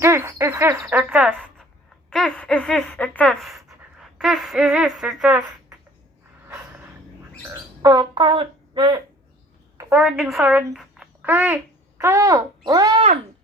This is just a test. This is just a test. This is just a test. Call the warning siren. 3, 2, 1.